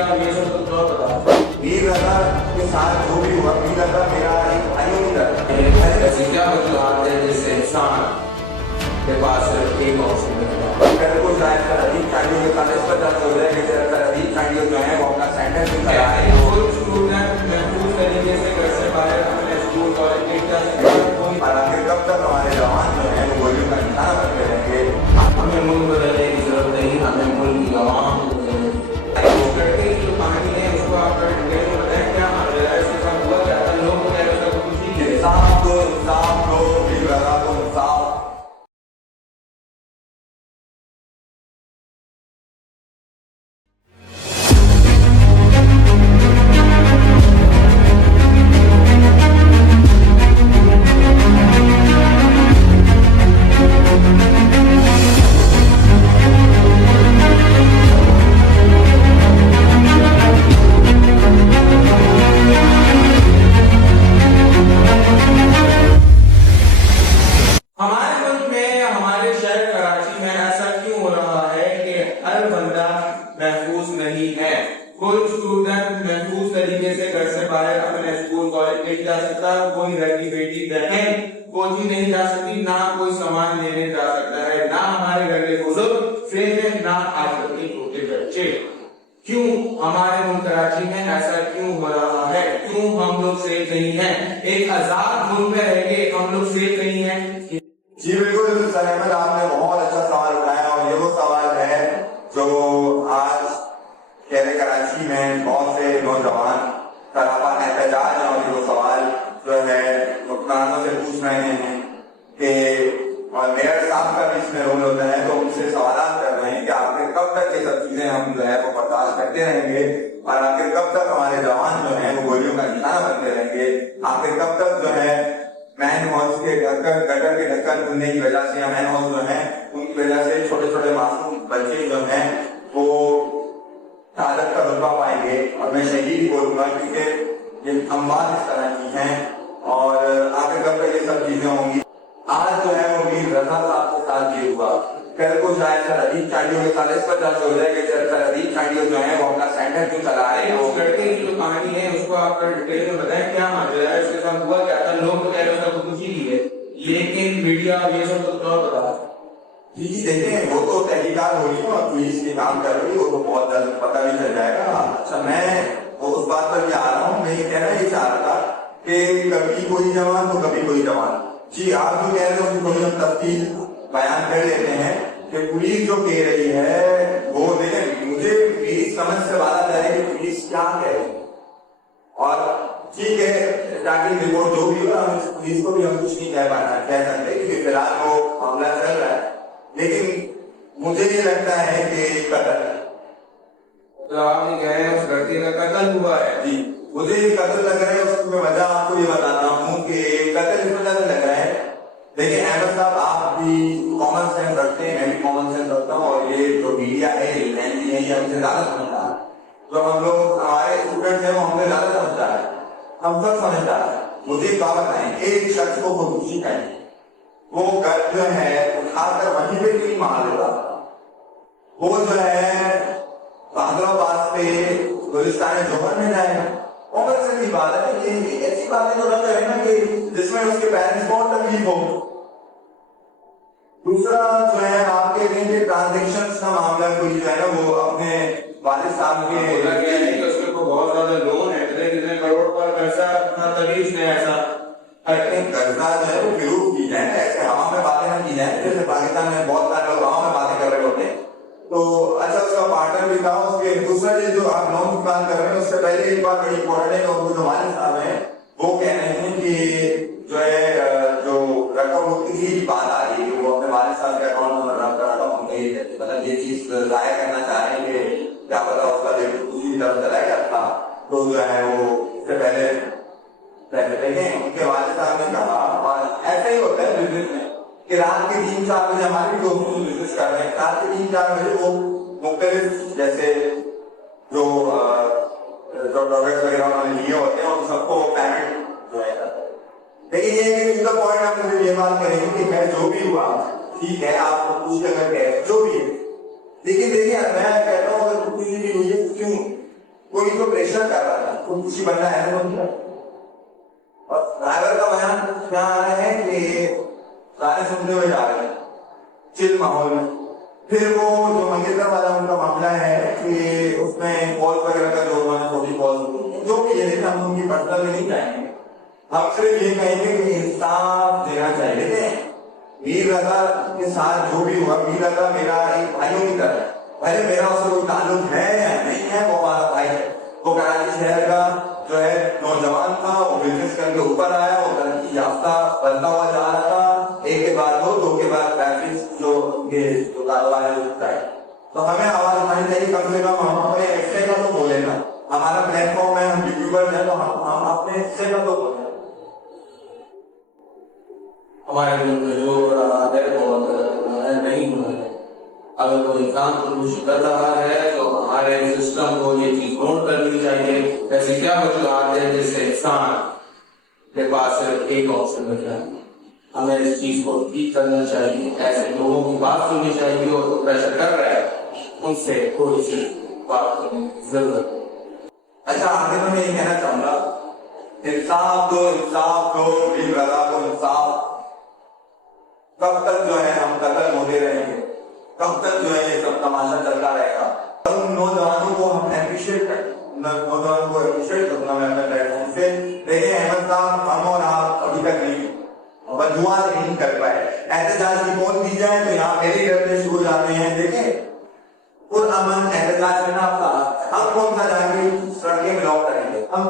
Media ये सब तो क्या बता वीर रजा के साथ जो भी हुआ, वीर रजा मेरा एक भाइयों की तरह क्या मतलब है, जैसे इंसान के पास एक ऑप्शन है को शायद अधिक खाड़ियों के साथ इस पर दर्ज हो जाए कि अधिक खाड़ियों जो है वो अपना सेंटर भी करा है। कोई स्टूडेंट महफूज तरीके से घर से बाहर अपने स्कूल कॉलेज में क्या और आखिर कब तक हमारे जवान जो है वो गोलियों का निशाना बनते रहेंगे। हमें मुल्क बदलने की जरूरत नहीं, हमें मुल्क की आवाम करके जो कहानी है उसको आप डिटेल में बताएं क्या मामला है, इसके साथ हुआ क्या था, लोग क्या ऐसा कुछ नहीं है। इंसाफ दो, इंसाफ दो, लिबरल को इंसाफ। हमारे मुल्क में, हमारे शहर कराची में ऐसा क्यों हो रहा है कि हर बंदा महफूज नहीं है। कोई स्टूडेंट महफूज तरीके से घर से बाहर अपने स्कूल कॉलेज नहीं जा सकता, कोई घर की बेटी बहन कोचिंग नहीं जा सकती, ना कोई सामान लेने जा सकता है, ना हमारे घर के बुजुर्ग सेफ है, ना आजकल के छोटे बच्चे। क्यों हमारे मुल्क कराची में ऐसा क्यों हो रहा है, क्यों हम लोग सेफ नहीं हैं? एक आजाद मुल्क में रह के हम लोग सेफ नहीं हैं। जी बिल्कुल सर अहमद, आपने बहुत अच्छा सवाल उठाया और ये वो सवाल है जो आज शहर कराची में बहुत से नौजवान सरापा एहतजाज है और ये वो सवाल जो है हुक्मरानों से पूछ रहे हैं कि और मेयर साहब का भी इसमें रोल होता है, तो उनसे सवाल कर रहे हैं कि आखिर कब तक ये सब चीजें हम जो है वो बर्दाश्त करते रहेंगे और आखिर कब तक हमारे जवान जो है वो गोलियों का निशाना बनते रहेंगे, आखिर कब तक जो है मैन हाउस के गटर के ढक्कन खुलने की वजह से, मैन हाउस जो है उनकी वजह से छोटे छोटे मासूम बच्चे जो हैं वो शहादत का रुतबा पाएंगे। और मैं शहीद बोलूंगा क्योंकि ये अमवात इस तरह की हैं और आखिर कब तक ये सब चीजें होंगी। आज जो है वो वीर रजा साहब के साथ ये हुआ, कल को शायद सरहदी चाड़ियों के साथ इस पर दर्ज हो जाए कि सरहदी चाड़ियों जो है वो अपना सेंटर क्यों चला रहे हैं। वो लड़के की जो कहानी है उसको आप डिटेल में बताएं क्या मामला है, इसके साथ हुआ क्या था, लोग तो कह रहे हैं कुछ ही है, लेकिन मीडिया ये सब तो क्या बता जी देखें वो तो तहकीकात हो रही है और पुलिस के काम कर रही है, वो तो बहुत जल्द पता भी चल जाएगा। अच्छा मैं वो उस बात पर भी आ रहा हूँ, मैं ये कहना ही चाह रहा था कि कभी कोई जवान तो कभी कोई जवान। जी आप जो कह रहे हो उसको थोड़ी हम तफसील बयान कर लेते हैं कि पुलिस जो कह रही है वो देखें, मुझे पुलिस समझ से वाला है कि पुलिस क्या है और ठीक है स्टार्टिंग रिपोर्ट जो भी हो पुलिस को भी हम कुछ नहीं कह सकते क्योंकि फिलहाल वो मामला चल रहा है, लेकिन मुझे ये लगता है कि कत्ल तो आप ये कह रहे हैं उस लड़के का कत्ल हुआ है। जी मुझे ये कत्ल लग रहा है, उसकी मैं वजह आपको ये बताता हूँ कि कत्ल इस वजह से लग रहा है। देखिए अहमद साहब आप भी कॉमन सेंस रखते हैं, मैं भी कॉमन सेंस रखता हूँ और ये जो मीडिया है ये हमसे ज्यादा समझदार है, जो हम लोग हमारे स्टूडेंट्स हैं वो हमसे ज्यादा समझदार है, हम सब समझदार है। मुझे बात है एक शख्स को खुदकुशी करनी, वो घर जो है उठाकर वहीं पे क्यों मार देता, वो जो है हैदराबाद पे गुलिस्तान जोहर में जाएगा, और से बात है ये ऐसी बातें जो न करें ना कि जिसमें उसके पेरेंट्स को तकलीफ हो। दूसरा जो है आप कह रहे हैं कि ट्रांजेक्शन का मामला कोई जो है ना वो अपने वालिद साहब के बोला गया है कि उसके ऊपर बहुत ज्यादा लोन है, कितने करोड़ का कर्जा अपना तभी उसने ऐसा कर्जा जो है वो विरोध की जाए, ऐसे हवा में बातें न की जाए, जैसे पाकिस्तान में बहुत सारे लोग हवा में बातें कर रहे होते हैं। तो अच्छा उसका पार्टनर भी था, उसके दूसरा जो आप लोन की बात कर रहे हैं उससे पहले एक बात बड़ी इंपॉर्टेंट है और जो वालिद साहब हैं वो कह रहे हैं कि जो है जो रकम होती ही बात आ रही है वो अपने वालिद साहब के अकाउंट नंबर रकम मतलब ये चीज जाहिर करना चाह रहे हैं कि क्या पता उसका दूसरी तरफ चला गया था, तो जो है वो इससे पहले देखें उनके वालिद साहब ने कहा, और ऐसा ही होता है बिजनेस में कि रात के 3-4 बजे हमारे भी दोस्तों बिजनेस कर रहे हैं, रात के 3-4 बजे वो मुख्तलिफ जैसे जो प्रोडक्ट्स वगैरह उन्होंने लिए होते हैं उन सबको पेमेंट जो है लेकिन ये है कि पॉइंट आप मुझे ये बात करेंगे कि मैं जो भी हुआ ठीक है आपको पूछ कर जो भी है, लेकिन देखिए मैं कहता हूँ अगर किसी भी हुई है क्यों کوئی تو پریشر کر رہا تھا، کوئی کسی بندہ ایسا بن گیا. اور ڈرائیور کا بیان کیا آ رہا ہے کہ سارے سنتے ہوئے جا رہے ہیں چل ماحول میں. پھر وہ جو منگیتر والا ان کا معاملہ ہے کہ اس میں کال وغیرہ کا جو انہوں نے تھوڑی کال جو بھی یہ ہے ہم ان کی پرسنل میں نہیں جائیں گے. ہم صرف یہ کہیں گے کہ انصاف دینا چاہیے. میر رضا کے ساتھ جو بھی ہوا، میر رضا میرا ایک بھائیوں کی طرح ہے. پہلے میرا اس سے کوئی تعلق ہے یا نہیں ہے، وہ ہمارا بھائی ہے. وہ کراچی شہر کا جو ہے نوجوان تھا، وہ بزنس کر کے اوپر آیا، وہ ترقی یافتہ بنتا ہوا جا رہا تھا. ایک کے بعد دو کے بعد گرافکس جو کاروبار ہے ہوتا ہے. تو ہمیں آواز اٹھانی چاہیے. کم سے کم ہم اپنے حصے کا تو بولے نا. ہمارا پلیٹ فارم ہے، ہم یوٹیوبر ہیں، تو ہم اپنے حصے کا تو بولیں. ہمارے ملک میں جو ہو رہا ہے بہت نہیں ہو رہا ہے. اگر کوئی انسان کوشش کر رہا ہے تو ہمارے سسٹم کو یہ چیز نوٹ کرنی چاہیے. ایسی کیا وجوہات ہے جس سے انسان کے پاس صرف ایک آپشن بچا ہے. ہمیں اس چیز کو ٹھیک کرنا چاہیے. ایسے لوگوں کی بات سننی چاہیے اور جو پریشر کر رہے ہیں ان سے تھوڑی سی بات کرنے کی ضرورت ہے. اچھا، آخر میں یہ کہنا چاہوں گا، انصاف دو، انصاف دو، میر رضا کو انصاف. کب تک جو ہے ہم قتل ہوتے رہیں گے؟ کب تک جو ہے یہ سب تماشا چلتا رہے گا؟ ان نوجوانوں کو ہم اپریشیٹ کریں، نوجوانوں کو اپریشیٹ کرنا میں اپنے پلیٹ فارم سے. دیکھیں احمد صاحب، ہم اور آپ ابھی تک نہیں وجوہات نہیں کر پائے. احتجاج کی پہنچ دی جائے تو یہاں میری ڈرنے شروع ہو جاتے ہیں. دیکھیں پرامن احتجاج کرنا آپ کا، ہم کون سا جا کے سڑکیں بلاک کریں گے؟ ہم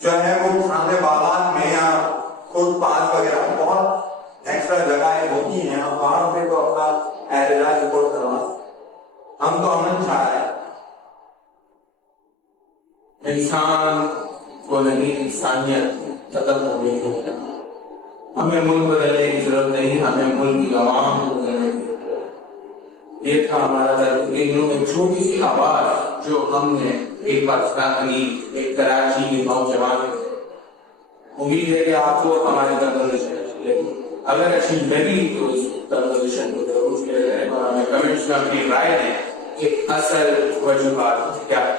جو ہے وہ سامنے باغات میں یا فٹ پاتھ وغیرہ بہت ایکسٹرا جگہیں ہوتی ہیں، ہم وہاں پہ تو اپنا احتجاج رپورٹ کروا. ہم تو امن چاہ رہے ہیں. انسان کو نہیں، انسانیت ختم ہو گئی ہے. ہمیں ملک بدلنے کی ضرورت نہیں، ہمیں ملک کی عوام کو بدلنے کی ضرورت ہے. یہ تھا ہمارا ترقیوں میں چھوٹی سی آواز جو ہم نے ایک پاکستانی، ایک کراچی کے نوجوان. امید ہے کہ آپ کو ہماری کنورسیشن اچھی لگی. اگر اچھی لگی تو اس کنورسیشن کو ضرور شیئر کریں اور ہمیں کمنٹس میں اپنی رائے دیں کہ اصل وجوہات کیا ہے.